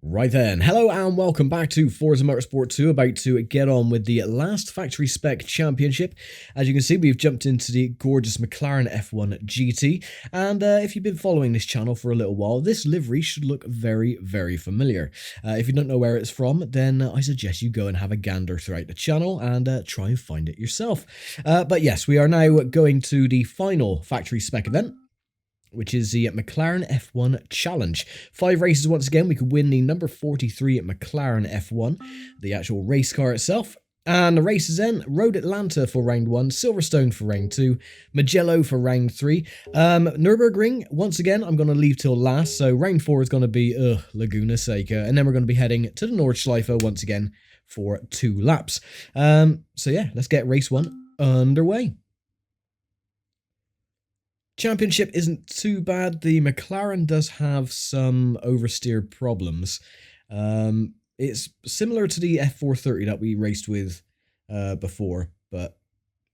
Right then, hello and welcome back to Forza Motorsport 2, about to get on with the last Factory-Spec Championship. As you can see, we've jumped into the gorgeous McLaren F1 GT, and if you've been following this channel for a little while, this livery should look very, very familiar. If you don't know where it's from, then I suggest you go and have a gander throughout the channel and try and find it yourself. But yes, we are now going to the final Factory-Spec event, which is the McLaren F1 Challenge. 5 races once again. We could win the number 43 Mclaren F1, the actual race car itself. And the races then, Road Atlanta for round 1, Silverstone for round 2, Mugello for round 3. Nürburgring, once again, I'm going to leave till last, so round 4 is going to be Laguna Seca, and then we're going to be heading to the Nordschleife once again for 2 laps. So yeah, let's get race 1 underway. Championship isn't too bad. The McLaren does have some oversteer problems. It's similar to the F430 that we raced with before, but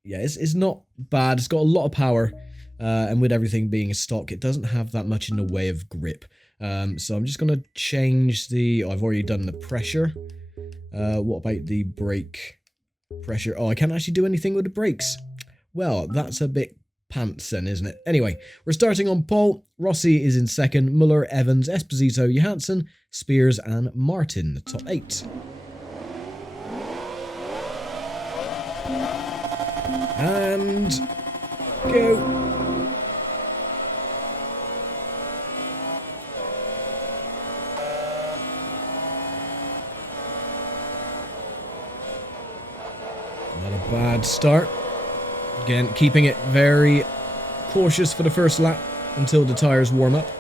yeah, it's not bad. It's got a lot of power, and with everything being a stock, it doesn't have that much in the way of grip. So I'm just going to change the... Oh, I've already done the pressure. What about the brake pressure? Oh, I can't actually do anything with the brakes. Well, that's a bit pants then, isn't it? Anyway, we're starting on pole. Rossi is in second, Muller, Evans, Esposito, Johansson, Spears and Martin, the top 8. And go. Not a bad start. Again, keeping it very cautious for the first lap until the tyres warm up.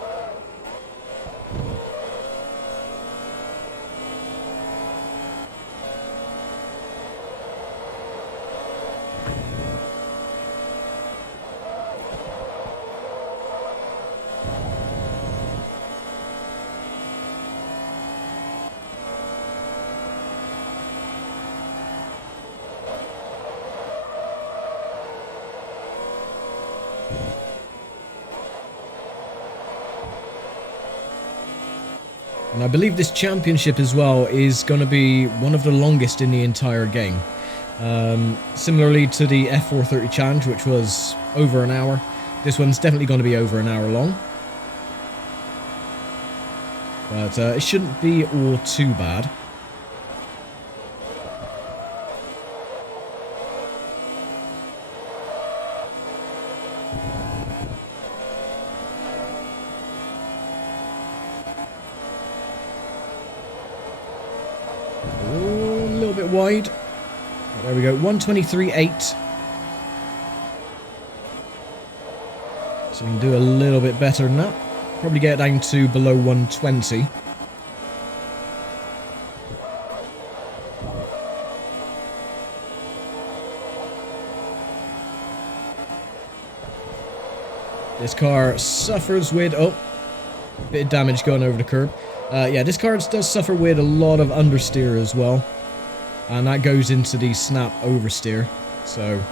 And I believe this championship as well is going to be one of the longest in the entire game. Similarly to the F430 Challenge, which was over an hour, this one's definitely going to be over an hour long. But it shouldn't be all too bad. Wide. There we go, 123.8. So we can do a little bit better than that. Probably get down to below 120. This car suffers with... Oh, bit of damage going over the curb. Yeah, this car does suffer with a lot of understeer as well. And that goes into the snap oversteer. So,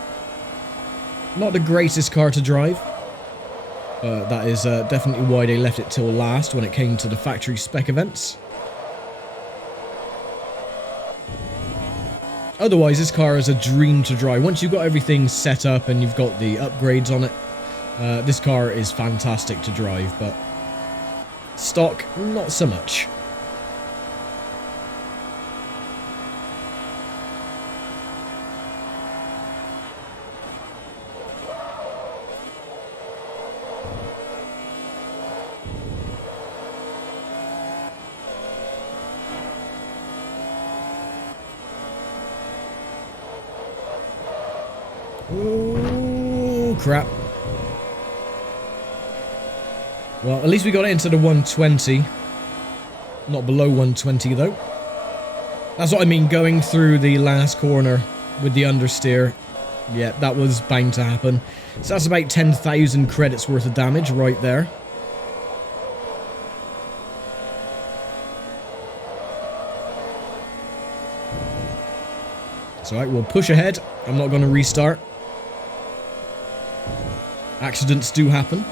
not the greatest car to drive. That is definitely why they left it till last when it came to the factory spec events. Otherwise, this car is a dream to drive. Once you've got everything set up and you've got the upgrades on it, this car is fantastic to drive, but stock, not so much. Oh, crap. Well, at least we got it into the 120. Not below 120, though. That's what I mean, going through the last corner with the understeer. Yeah, that was bound to happen. So that's about 10,000 credits worth of damage right there. It's alright, we'll push ahead. I'm not going to restart. Accidents do happen.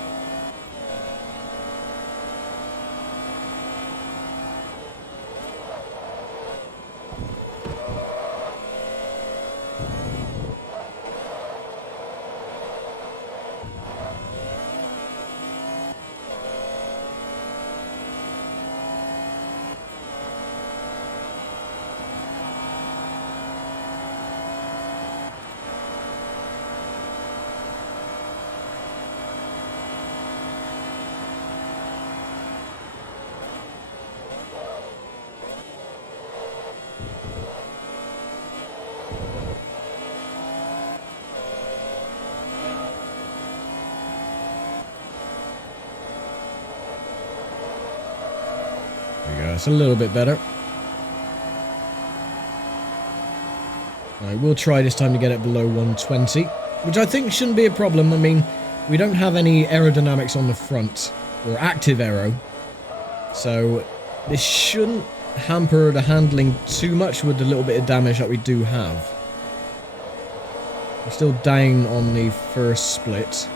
There we go, it's a little bit better. Right, we'll try this time to get it below 120, which I think shouldn't be a problem. I mean, we don't have any aerodynamics on the front, or active aero, so this shouldn't hamper the handling too much with the little bit of damage that we do have. We're still down on the first split.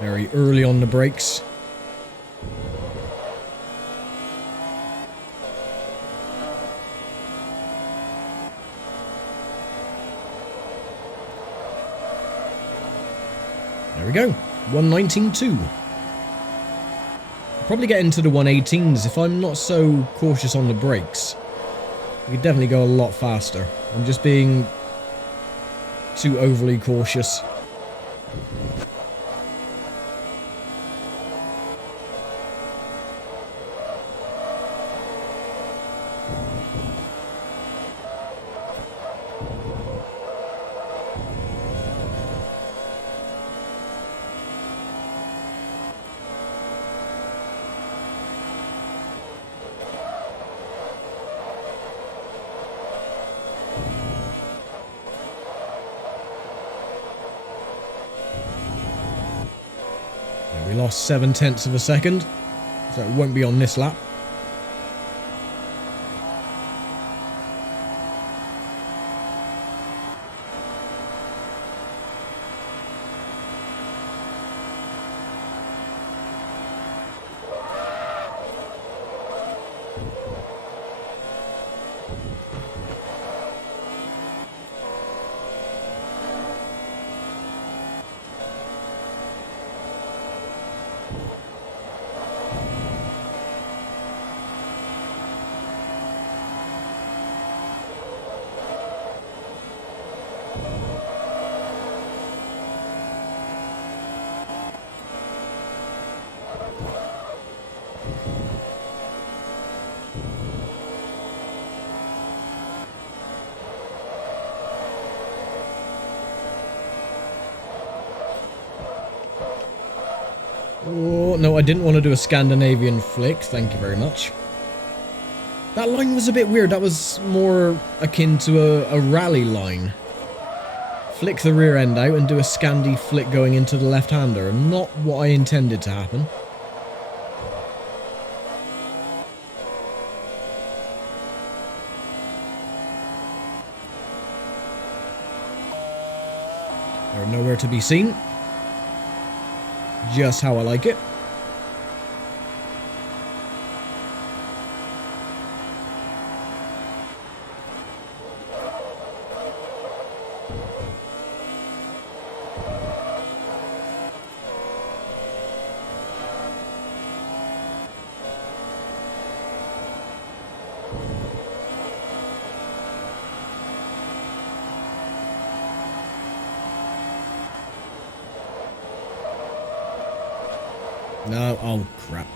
Very early on the brakes. There we go. 119.2. Probably get into the 118s if I'm not so cautious on the brakes. We could definitely go a lot faster. I'm just being too overly cautious. We lost 0.7 of a second, so it won't be on this lap. Oh, no, I didn't want to do a Scandinavian flick, thank you very much. That line was a bit weird, that was more akin to a rally line. Flick the rear end out and do a Scandi flick going into the left-hander, not what I intended to happen. They're nowhere to be seen. Just how I like it. No, oh crap.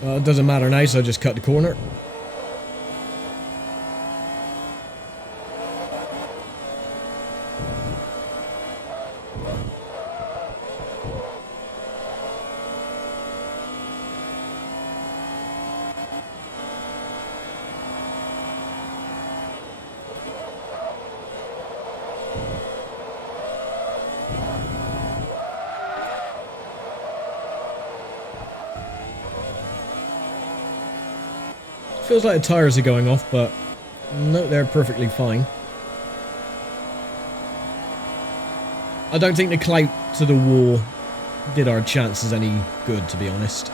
Well, it doesn't matter now, so I just cut the corner. Feels like the tyres are going off, but no, they're perfectly fine. I don't think the clout to the wall did our chances any good, to be honest.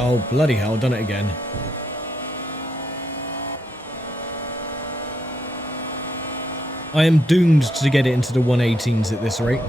Oh, bloody hell, done it again. I am doomed to get it into the 118s at this rate.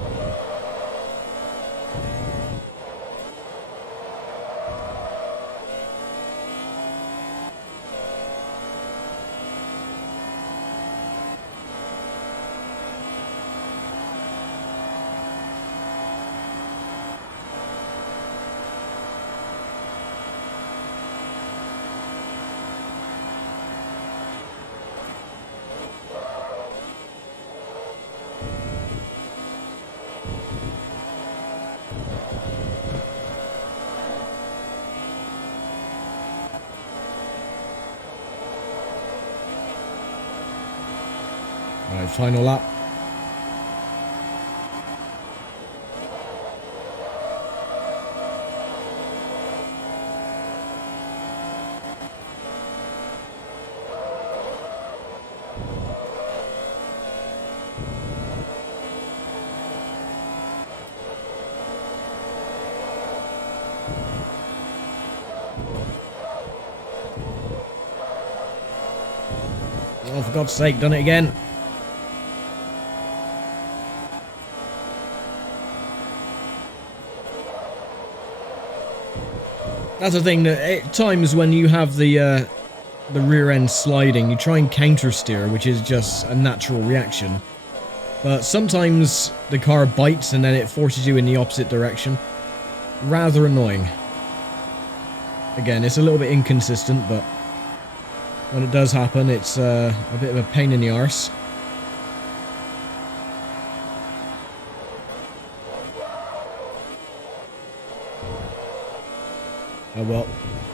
Right, final lap. Oh, for God's sake, done it again. That's the thing, that at times when you have the rear end sliding, you try and counter steer, which is just a natural reaction. But sometimes the car bites and then it forces you in the opposite direction. Rather annoying. Again, it's a little bit inconsistent, but when it does happen, it's a bit of a pain in the arse. Oh well.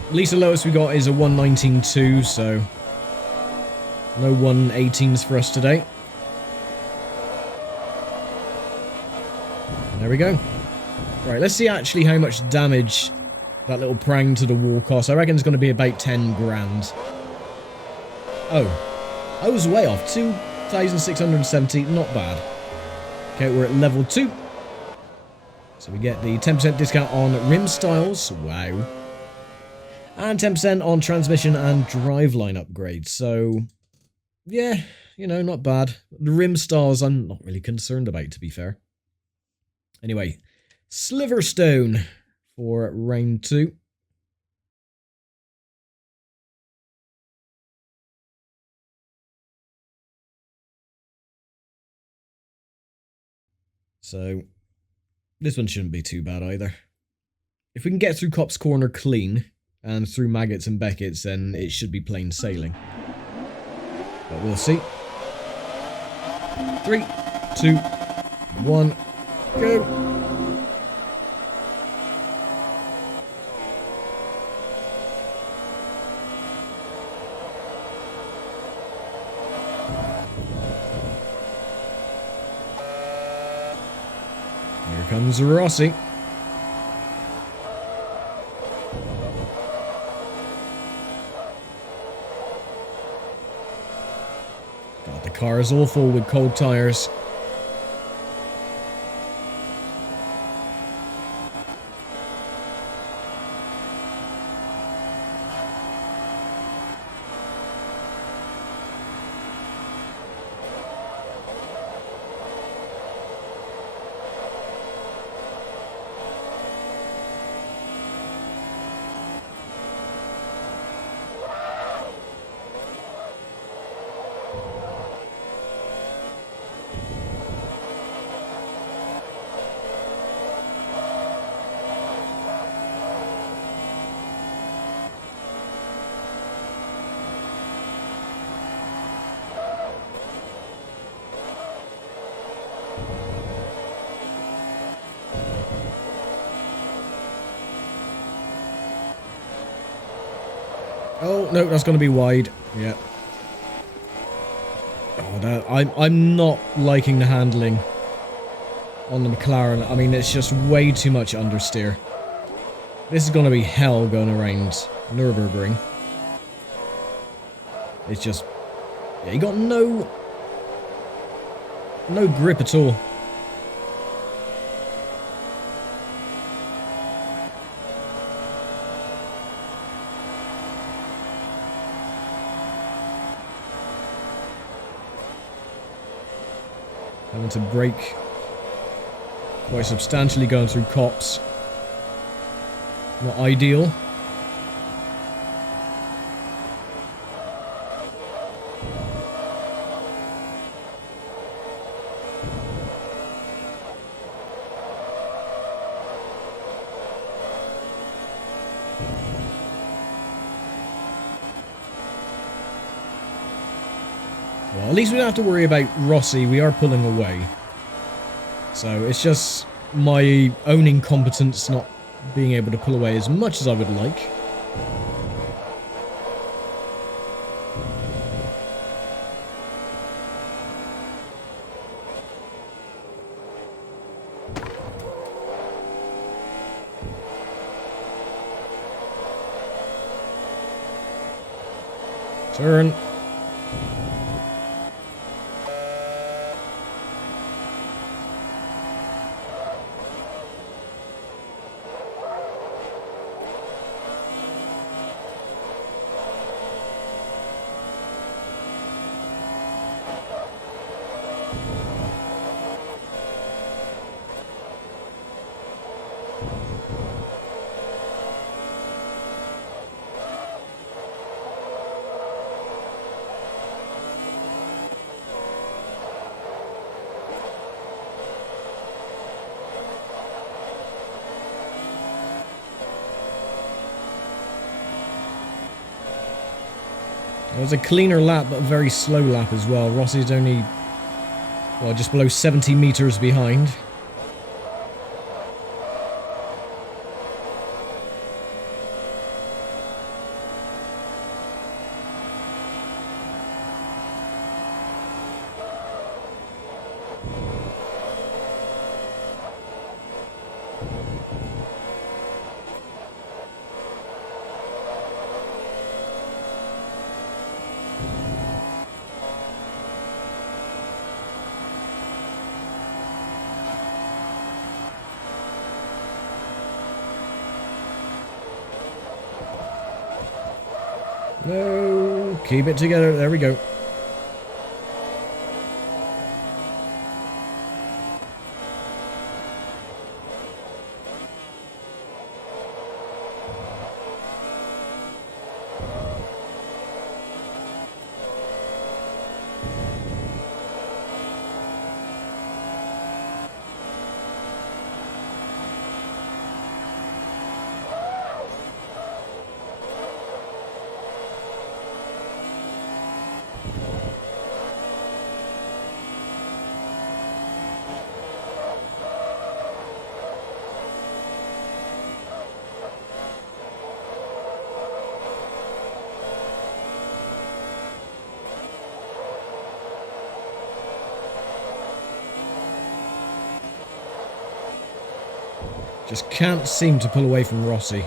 At least the lowest we got is a 119.2, so no 118s for us today. There we go. Right, let's see actually how much damage that little prang to the wall costs. I reckon it's going to be about 10 grand. Oh, I was way off. 2,670, not bad. Okay, we're at level 2. So we get the 10% discount on rim styles. Wow. And 10% on transmission and driveline upgrades. So, yeah, you know, not bad. The rim styles I'm not really concerned about, to be fair. Anyway, Silverstone for round 2. So, this one shouldn't be too bad either. If we can get through Cop's Corner clean, and through Maggots and Beckett's, then it should be plain sailing. But we'll see. 3, 2, 1, go! Here comes Rossi. God, the car is awful with cold tyres. Oh, no, that's going to be wide. Yeah. Oh, I'm not liking the handling on the McLaren. I mean, it's just way too much understeer. This is going to be hell going around Nürburgring. It's just... yeah, you got no grip at all. Having to brake quite substantially going through cops. Not ideal. Well, at least we don't have to worry about Rossi. We are pulling away. So it's just my own incompetence not being able to pull away as much as I would like. Turn. It was a cleaner lap, but a very slow lap as well. Rossi's only, well, just below 70 meters behind. No, keep it together. There we go. Just can't seem to pull away from Rossi.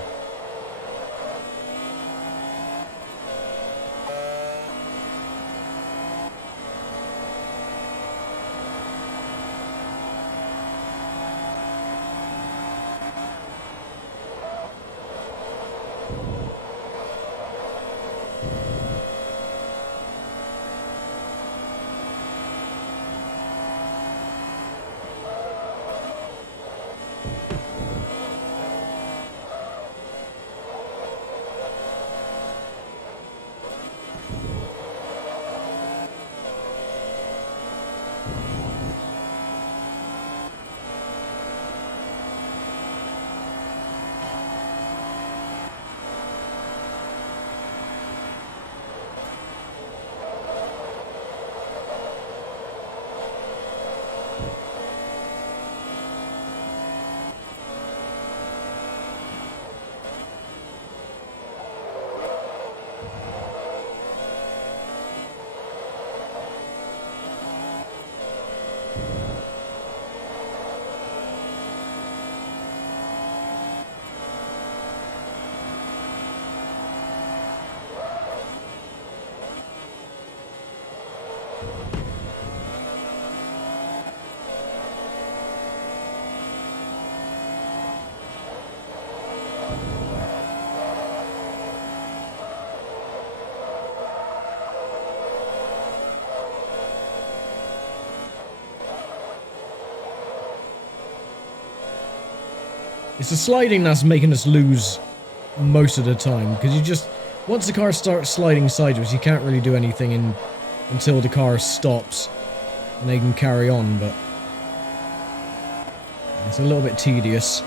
It's the sliding that's making us lose most of the time, because you just, once the car starts sliding sideways, you can't really do anything until the car stops and they can carry on, but it's a little bit tedious.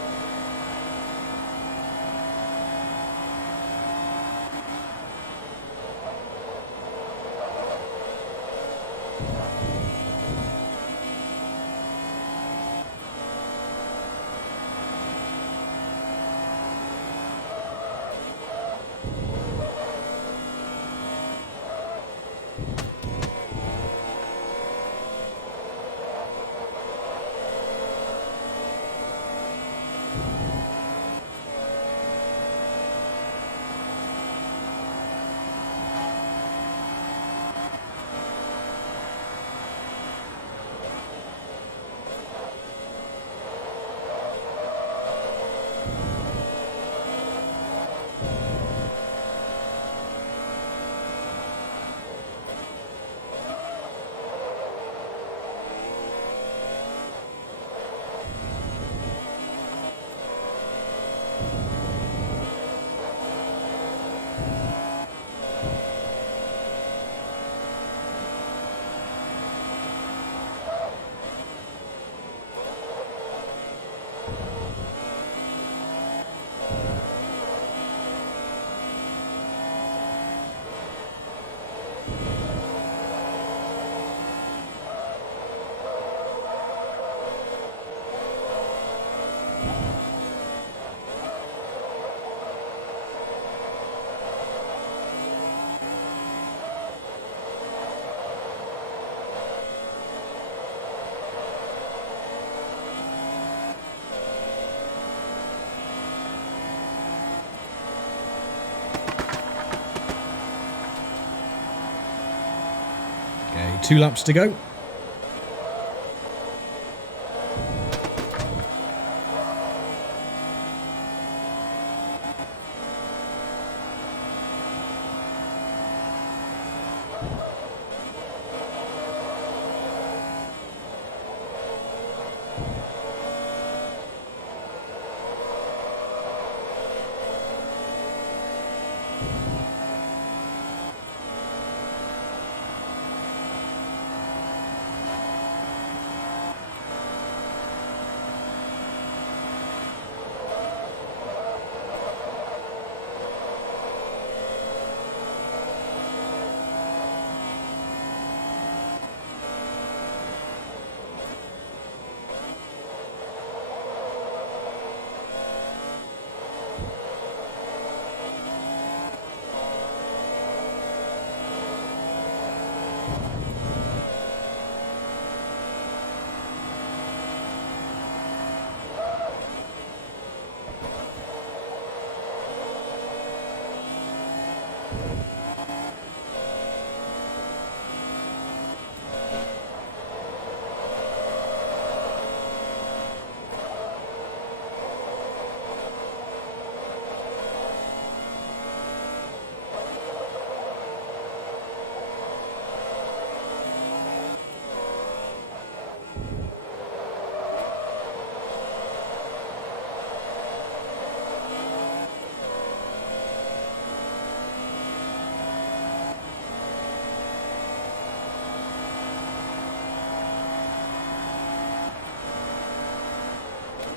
Okay, 2 laps to go.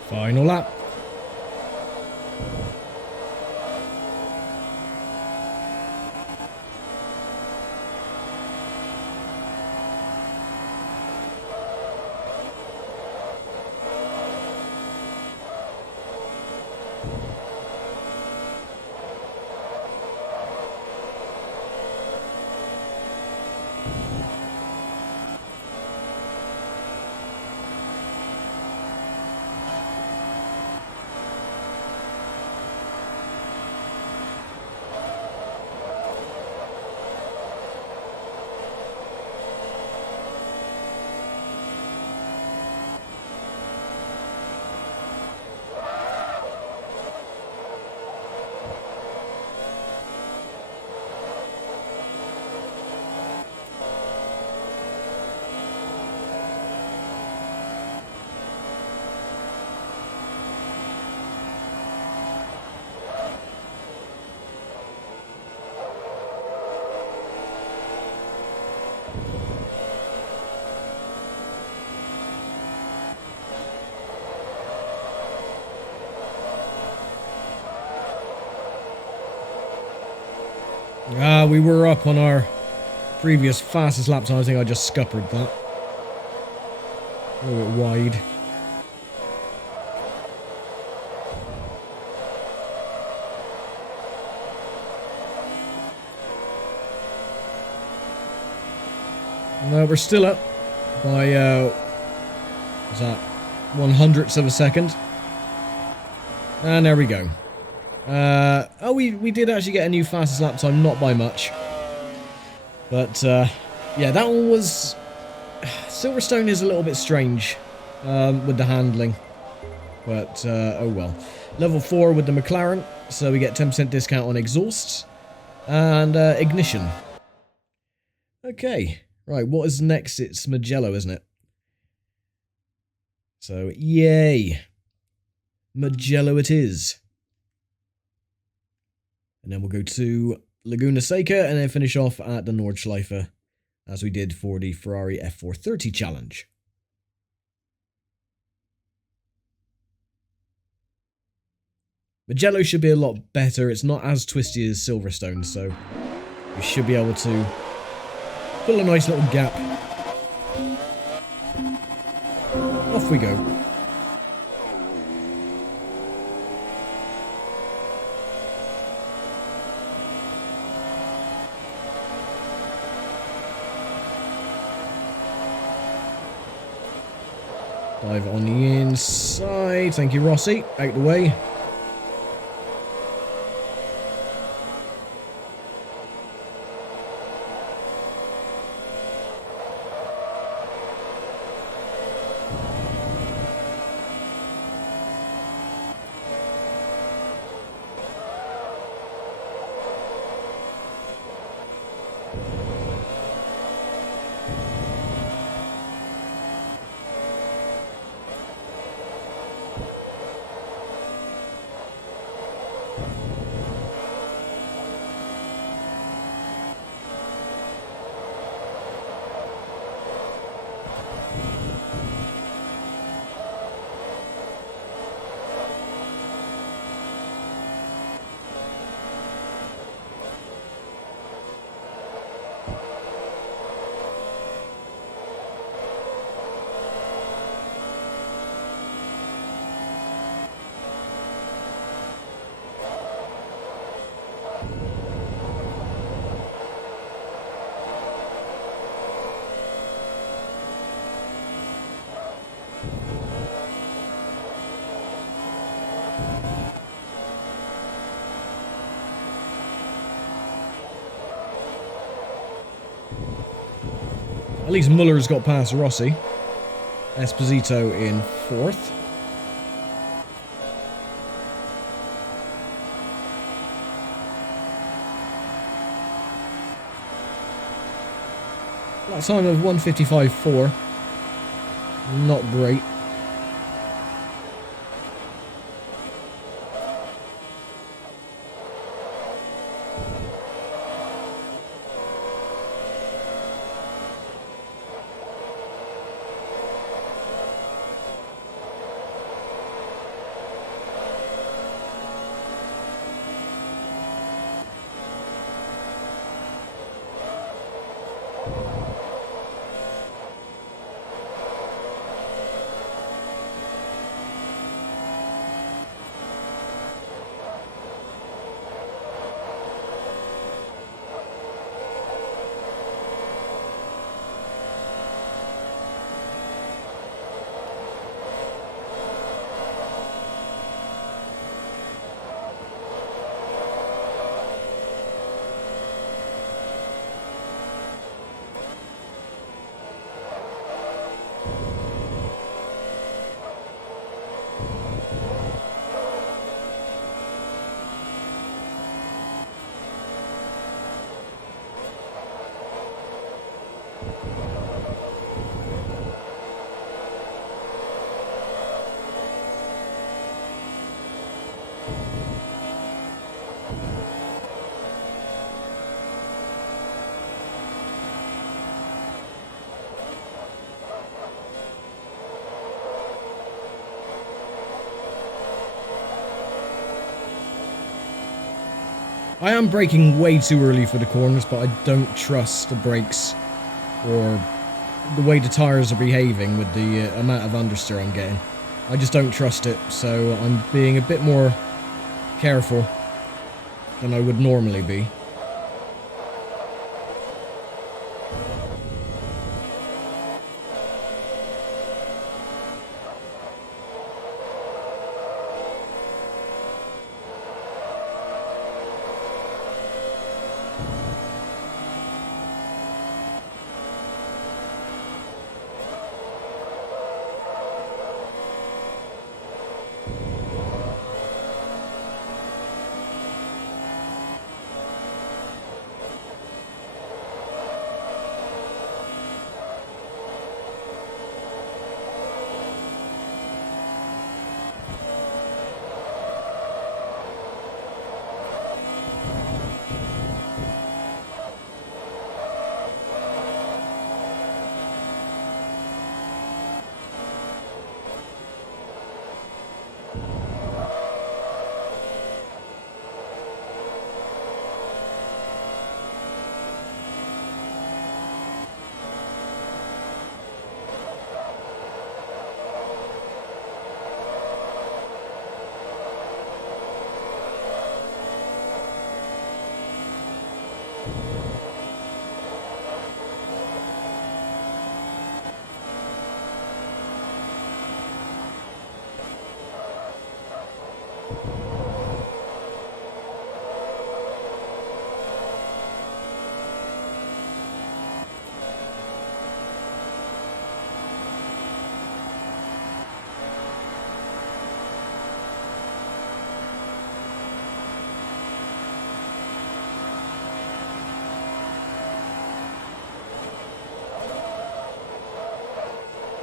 Final lap. We were up on our previous fastest lap time. I think I just scuppered that. A little bit wide. No, we're still up by, what's that, 1/100th of a second. And there we go. Oh, we did actually get a new fastest lap time, not by much. But, yeah, that one was... Silverstone is a little bit strange with the handling. But, oh well. Level 4 with the McLaren, so we get 10% discount on exhaust. And ignition. Okay. Right, what is next? It's Mugello, isn't it? So, yay. Mugello it is. And then we'll go to Laguna Seca and then finish off at the Nordschleife, as we did for the Ferrari F430 challenge. Mugello should be a lot better. It's not as twisty as Silverstone, so we should be able to fill a nice little gap. Off we go. Dive on the inside. Thank you, Rossi. Out the way. At least Muller's got past Rossi. Esposito in 4th. That time of 1:55.4. Not great. I am braking way too early for the corners, but I don't trust the brakes or the way the tyres are behaving with the amount of understeer I'm getting. I just don't trust it, so I'm being a bit more careful than I would normally be.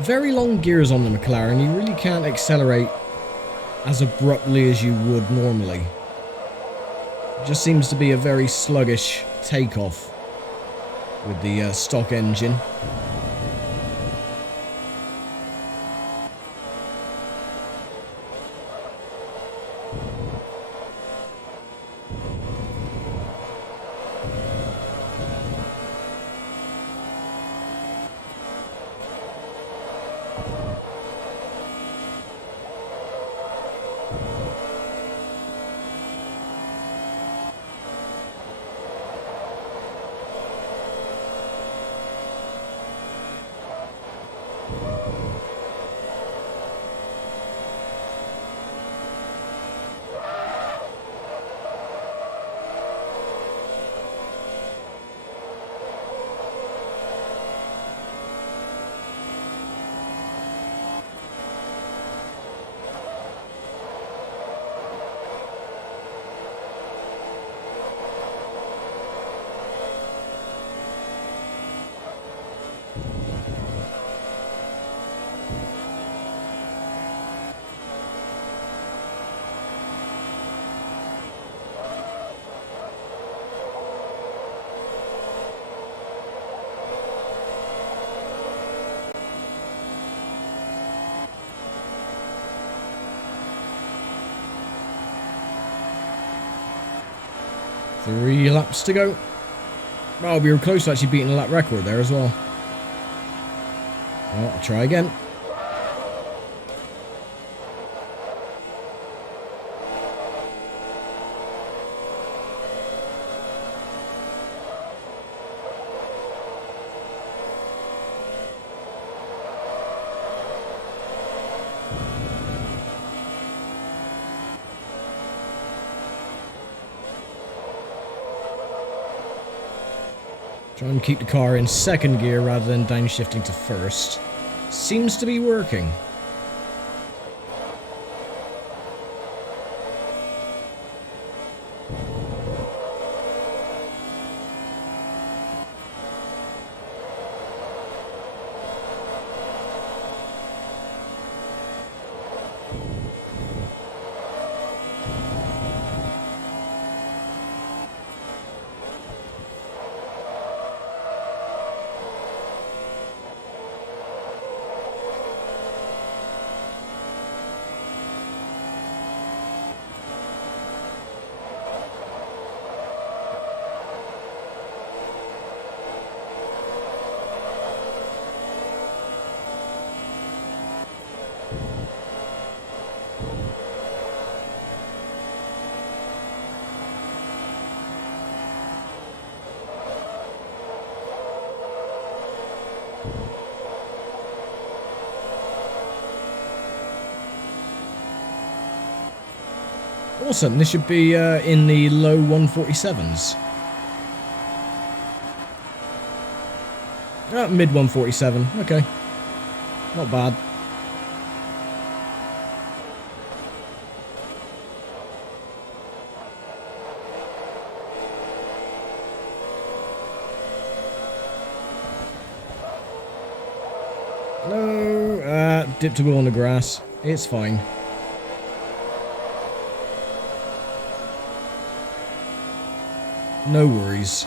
Very long gears on the McLaren. You really can't accelerate as abruptly as you would normally. It just seems to be a very sluggish takeoff with the stock engine. Three laps to go. Oh, we were close to actually beating a lap record there as well. Well, I'll try again. Try and keep the car in second gear rather than downshifting to first. Seems to be working. Awesome, this should be in the low 147s. Mid 147, okay. Not bad. No, dipped a wheel on the grass. It's fine. No worries.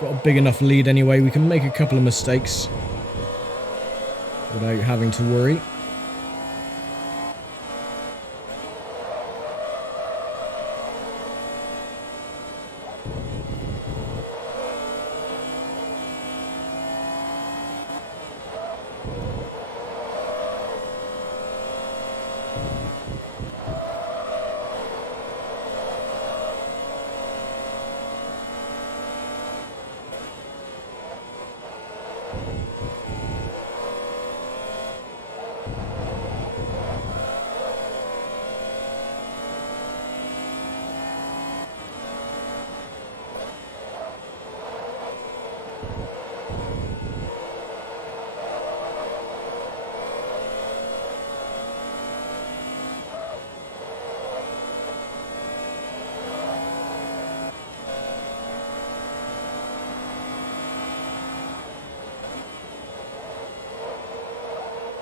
Got a big enough lead anyway, we can make a couple of mistakes without having to worry.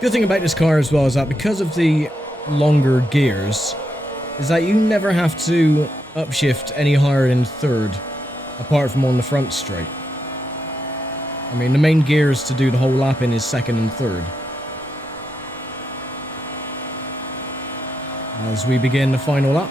Good thing about this car as well is that because of the longer gears, is that you never have to upshift any higher than third, apart from on the front straight. I mean, the main gears to do the whole lap in is second and third. As we begin the final lap.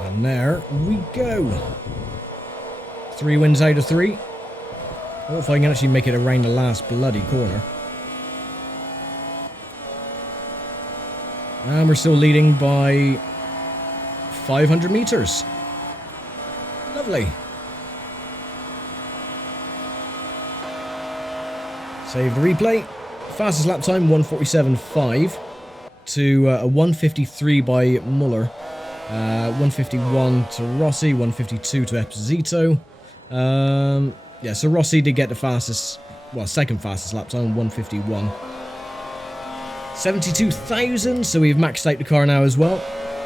And there we go. 3 wins out of 3. I hope I can actually make it around the last bloody corner. And we're still leading by 500 meters. Lovely. Save the replay. Fastest lap time 1:47.5 to a 1:53 by Muller. 1:51 to Rossi, 1:52 to Esposito. Yeah, so Rossi did get the fastest, well, second fastest lap time, 1:51. 72,000, so we've maxed out the car now as well.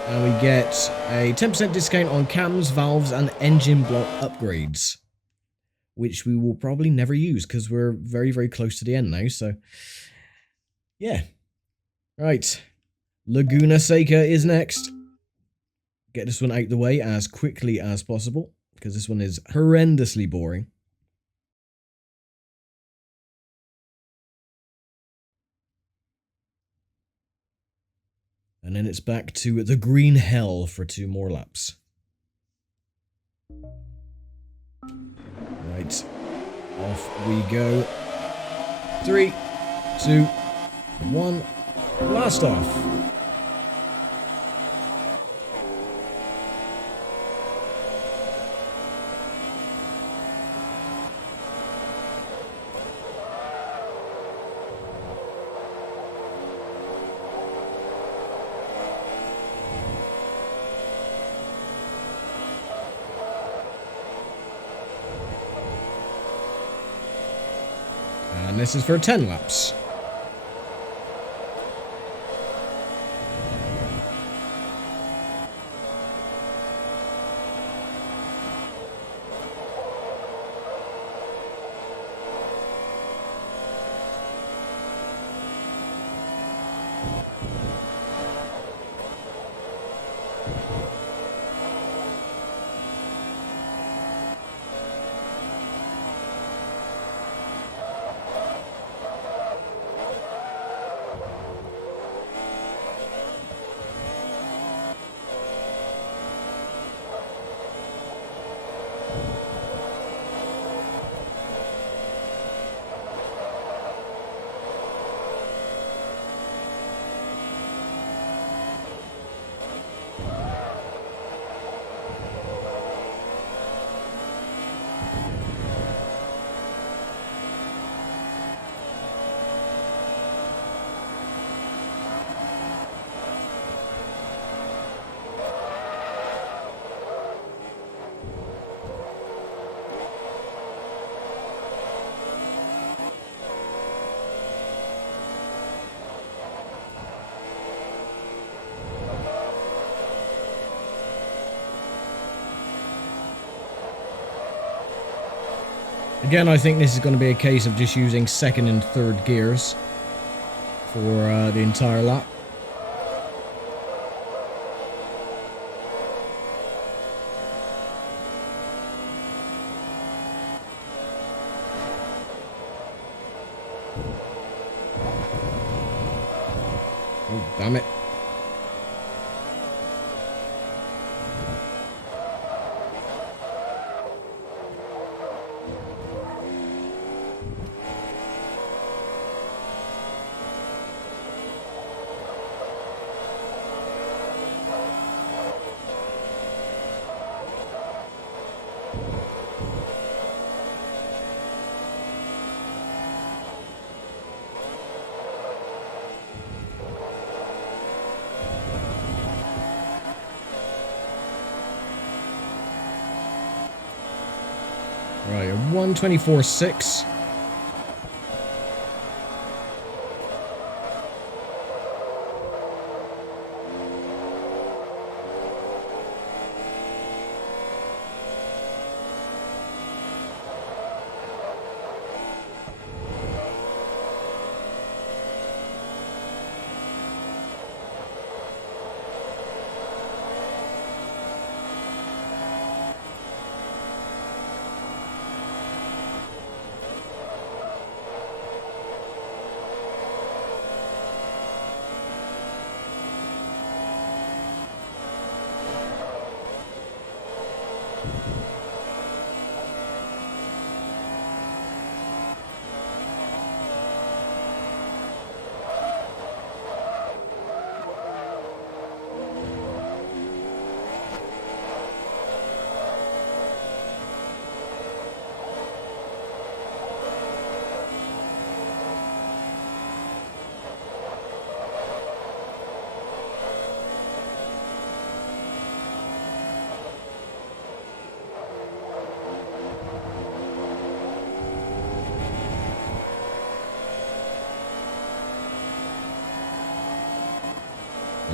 And we get a 10% discount on cams, valves, and engine block upgrades. Which we will probably never use, because we're very, very close to the end now, so... yeah. Right. Laguna Seca is next. Get this one out the way as quickly as possible, because this one is horrendously boring. And then it's back to the green hell for 2 more laps. Right. Off we go. 3, 2, 1. Blast off. And this is for 10 laps. Again, I think this is going to be a case of just using second and third gears for the entire lap. Oh, damn it. Right, a 1:24.6.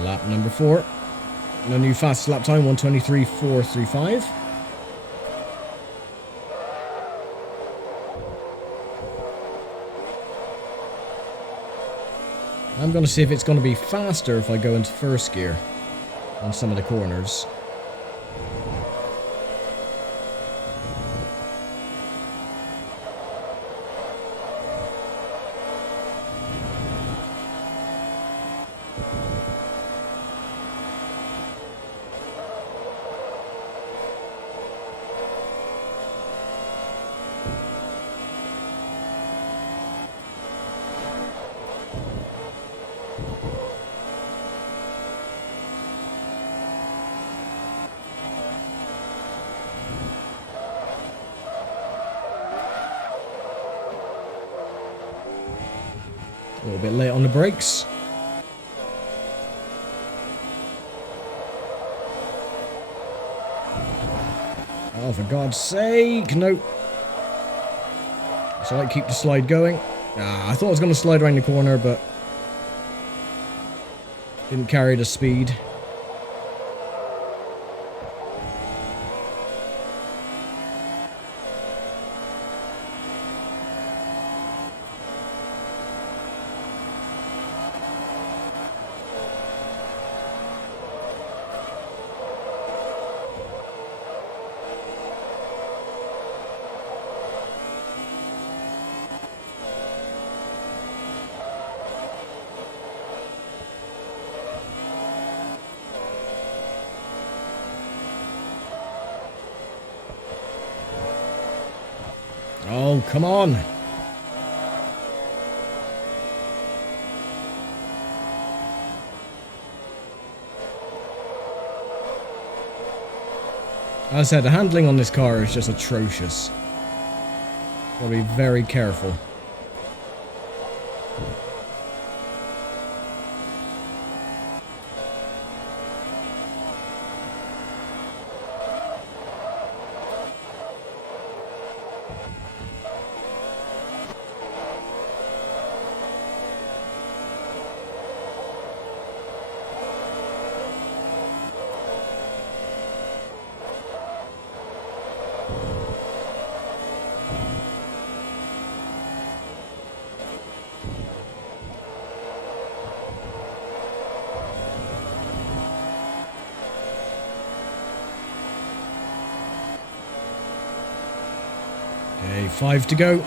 Lap number 4. No new fastest lap time, 1:23.435. I'm going to see if it's going to be faster if I go into first gear on some of the corners. A little bit late on the brakes. Oh, for God's sake, no. So I keep the slide going. I thought I was going to slide around the corner, but didn't carry the speed. Oh, come on. As I said, the handling on this car is just atrocious. Gotta be very careful. Okay, 5 to go.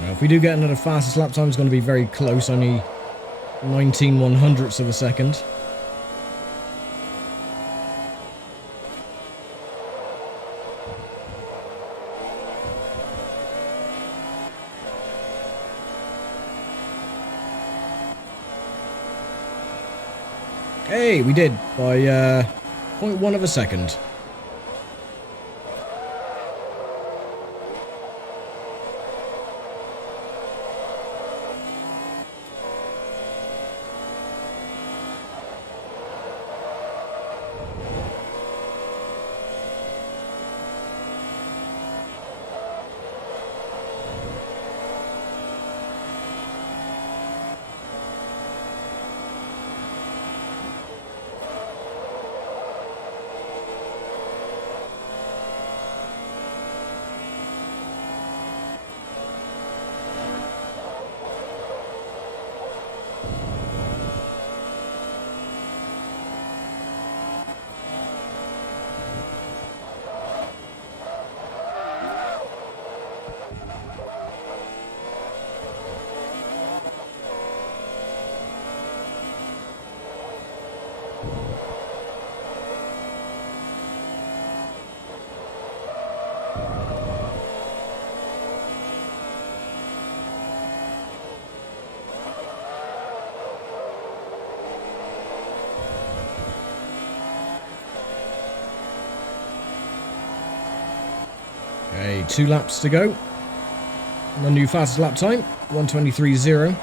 Now, if we do get another fastest lap time, it's going to be very close, only 19/100ths of a second. Hey, we did by 0.1 of a second. Okay, 2 laps to go. My new fastest lap time, 1:23.0.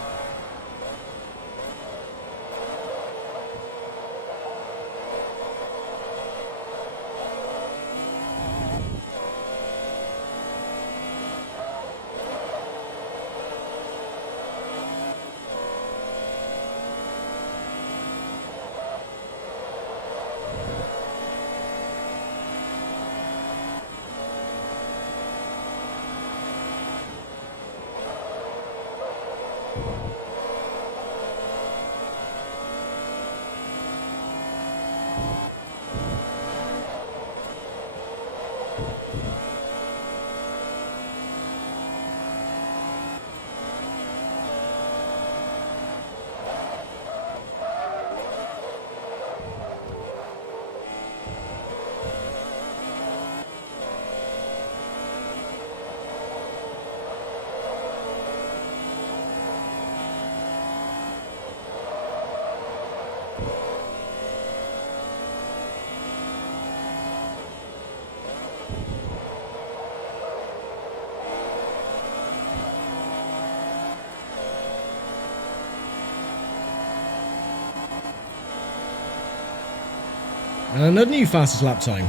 And another new fastest lap time.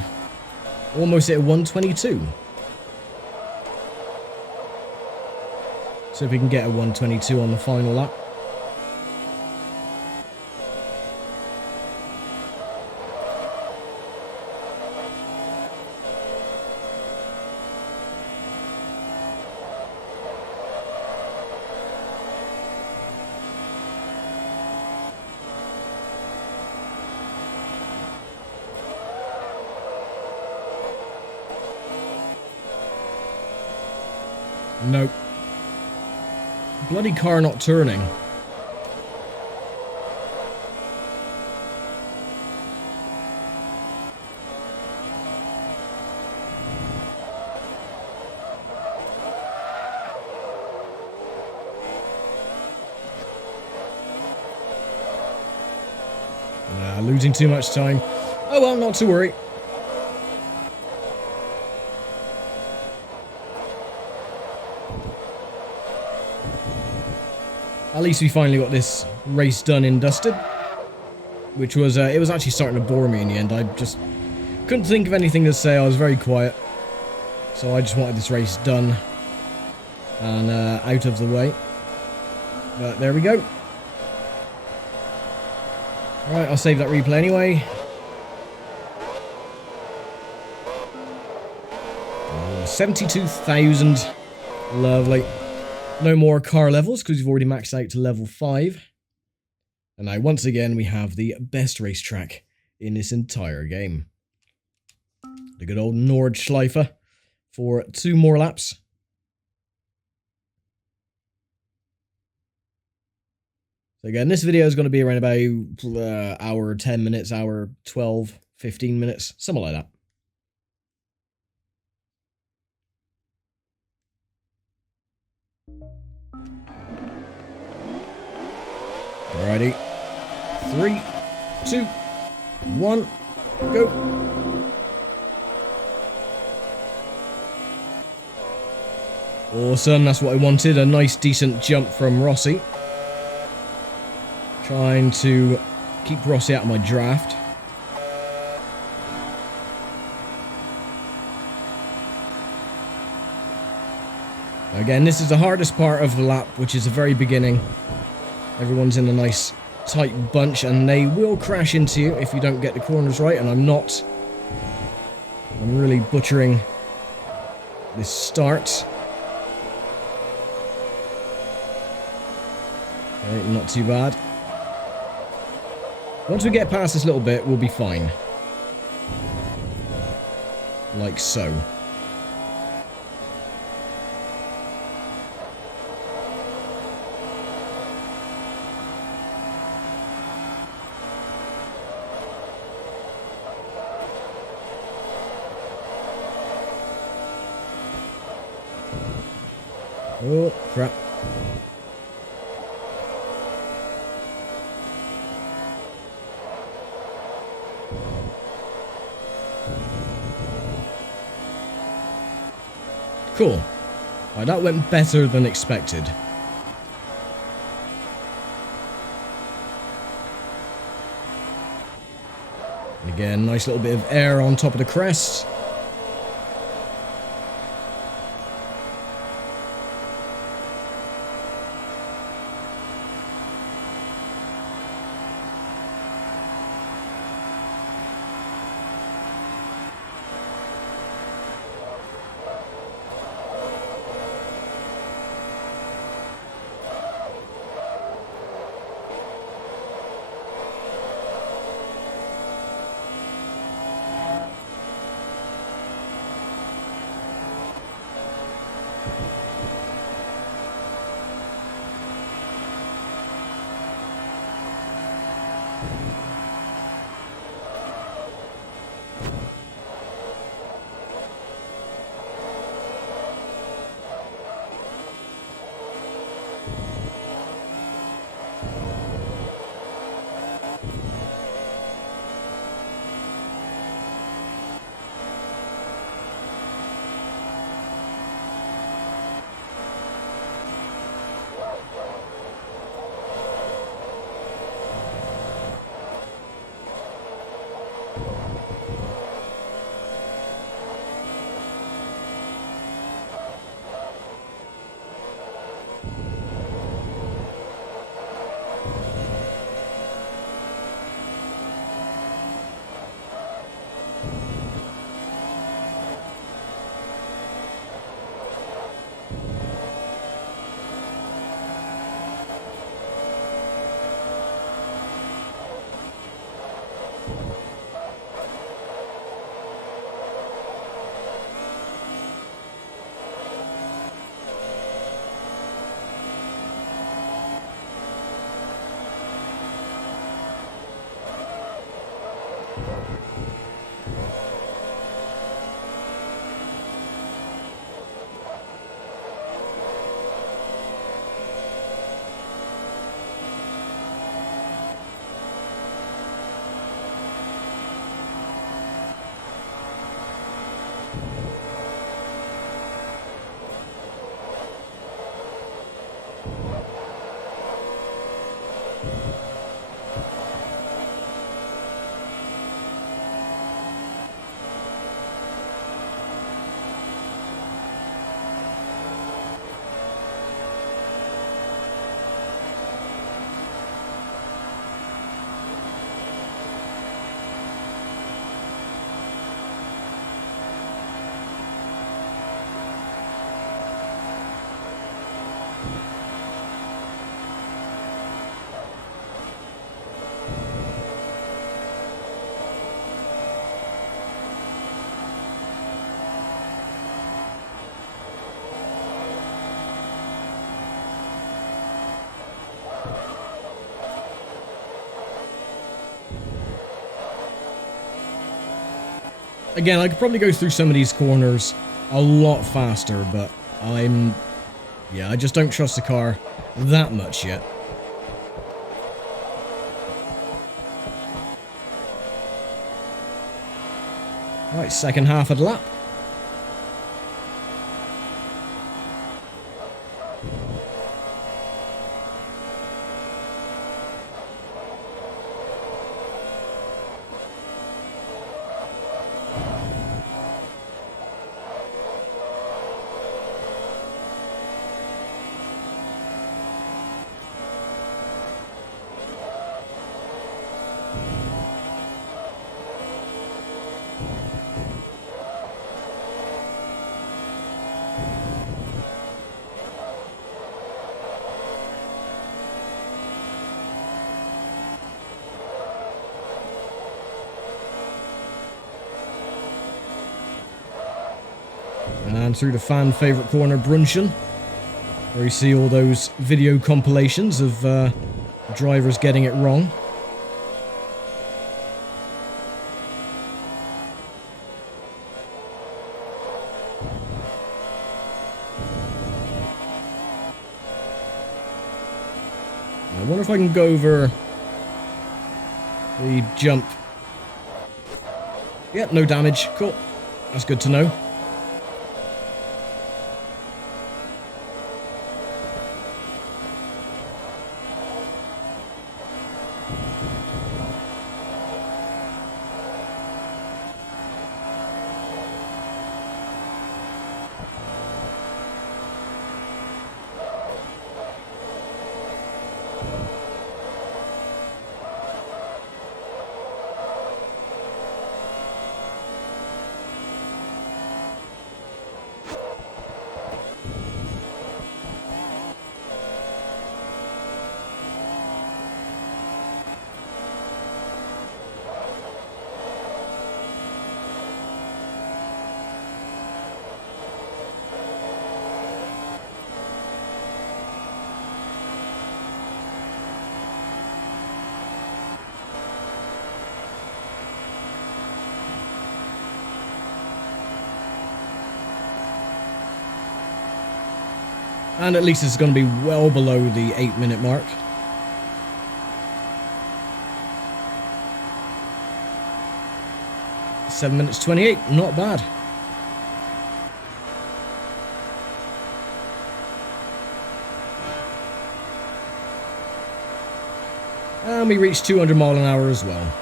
Almost at 1:22. So if we can get a 1:22 on the final lap. Nope. Bloody car not turning. Losing too much time. Oh well, not to worry. At least we finally got this race done and dusted. Which was, it was actually starting to bore me in the end. I just couldn't think of anything to say. I was very quiet. So I just wanted this race done and out of the way. But there we go. Alright, I'll save that replay anyway. 72,000. Lovely. No more car levels because we've already maxed out to level 5. And now once again we have the best racetrack in this entire game. The good old Nordschleife for 2 more laps. So again, this video is going to be around about hour 10 minutes, hour 12, 15 minutes, something like that. Alrighty. 3, 2, 1, go. Awesome, that's what I wanted. A nice, decent jump from Rossi. Trying to keep Rossi out of my draft. Again, this is the hardest part of the lap, which is the very beginning. Everyone's in a nice tight bunch and they will crash into you if you don't get the corners right, and I'm not. I'm really butchering this start. Okay, not too bad. Once we get past this little bit, we'll be fine. Like so. Oh, crap. Cool. Right, that went better than expected. Again, nice little bit of air on top of the crest. Again, I could probably go through some of these corners a lot faster, but yeah, I just don't trust the car that much yet. Right, second half of the lap. And through the fan favourite corner, Brunchen, where you see all those video compilations of drivers getting it wrong. I wonder if I can go over the jump. Yep, no damage. Cool. That's good to know. And at least it's going to be well below the 8-minute mark. Seven minutes 28, not bad. And we reached 200 mile an hour as well.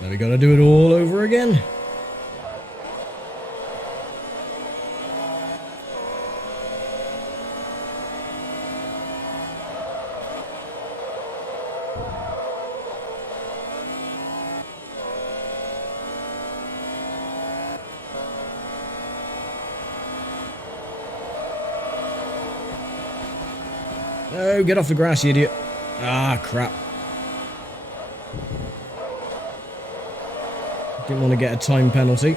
Now we gotta do it all over again. No, get off the grass, you idiot. Ah, crap. Didn't want to get a time penalty.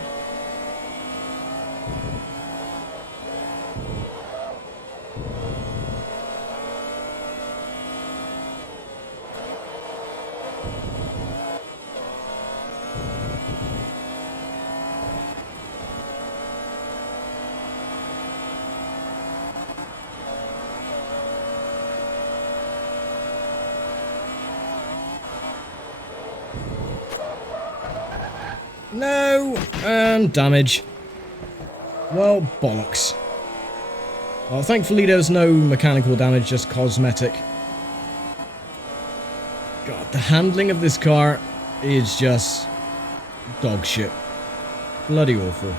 No! And damage. Well, bollocks. Well, thankfully there's no mechanical damage, just cosmetic. God, the handling of this car is just dog shit. Bloody awful.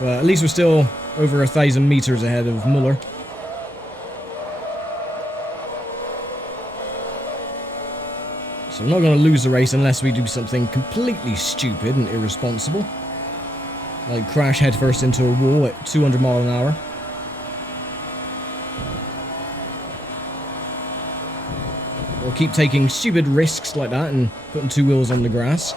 But at least we're still over 1,000 meters ahead of Muller. So I'm not going to lose the race unless we do something completely stupid and irresponsible. Like crash headfirst into a wall at 200 mile an hour. Or keep taking stupid risks like that and putting two wheels on the grass.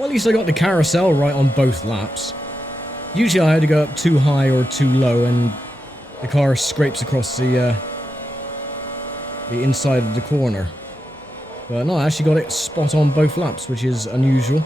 Well, at least I got the carousel right on both laps. Usually I had to go up too high or too low and the car scrapes across the inside of the corner. But no, I actually got it spot on both laps, which is unusual.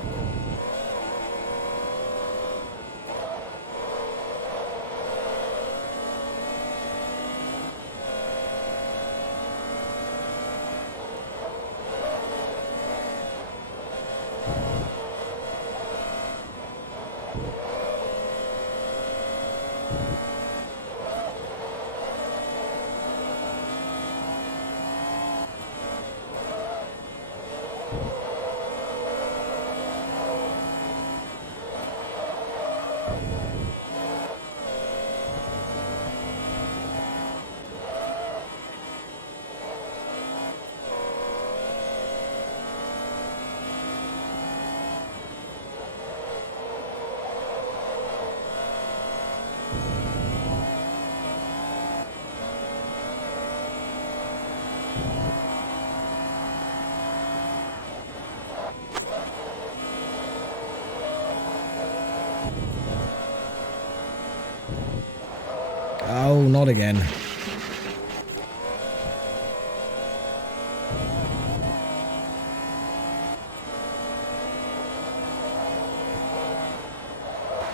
Oh, not again.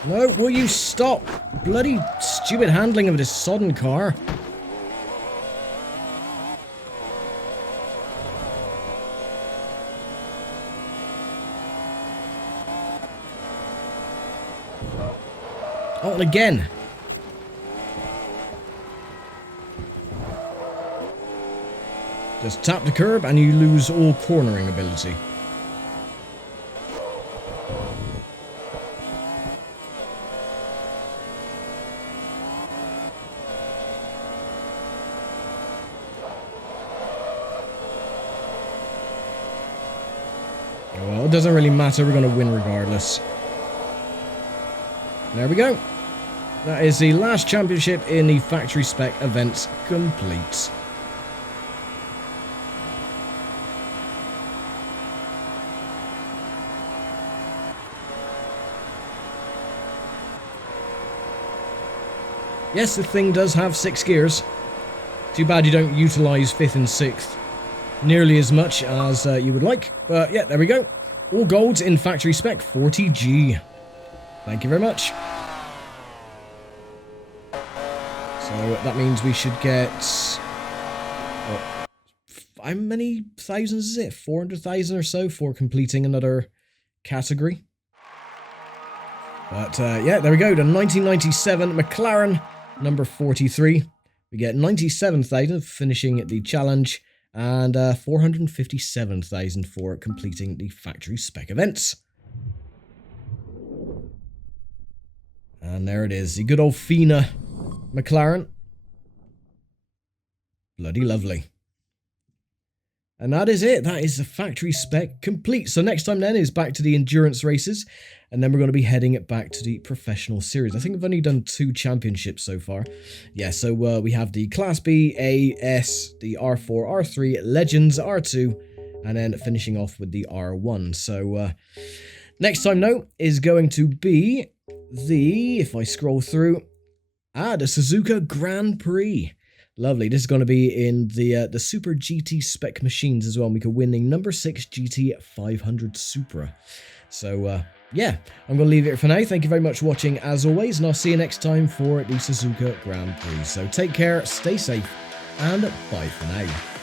No, will you stop? Bloody stupid handling of this sodden car. Oh, and again. Just tap the curb and you lose all cornering ability. Well, it doesn't really matter, we're going to win regardless. There we go. That is the last championship in the Factory-Spec events complete. Yes, the thing does have 6 gears. Too bad you don't utilise 5th and 6th nearly as much as you would like. But yeah, there we go. All golds in Factory-Spec 40G. Thank you very much. So that means we should get... what, how many thousands is it? 400,000 or so for completing another category. But yeah, there we go. The 1997 McLaren number 43. We get 97,000 finishing the challenge and 457,000 for completing the Factory-Spec events. And there it is, the good old Fina McLaren. Bloody lovely. And that is it. That is the Factory-Spec complete. So next time then is back to the endurance races. And then we're going to be heading it back to the professional series. I think I've only done 2 championships so far. Yeah, so we have the Class B, A, S, the R4, R3, Legends, R2, and then finishing off with the R1. So next time though is going to be the, if I scroll through, the Suzuka Grand Prix. Lovely. This is going to be in the Super GT spec machines as well. And we could win the number 6 GT 500 Supra. So yeah, I'm going to leave it for now. Thank you very much for watching as always, and I'll see you next time for the Suzuka Grand Prix. So take care, stay safe, and bye for now.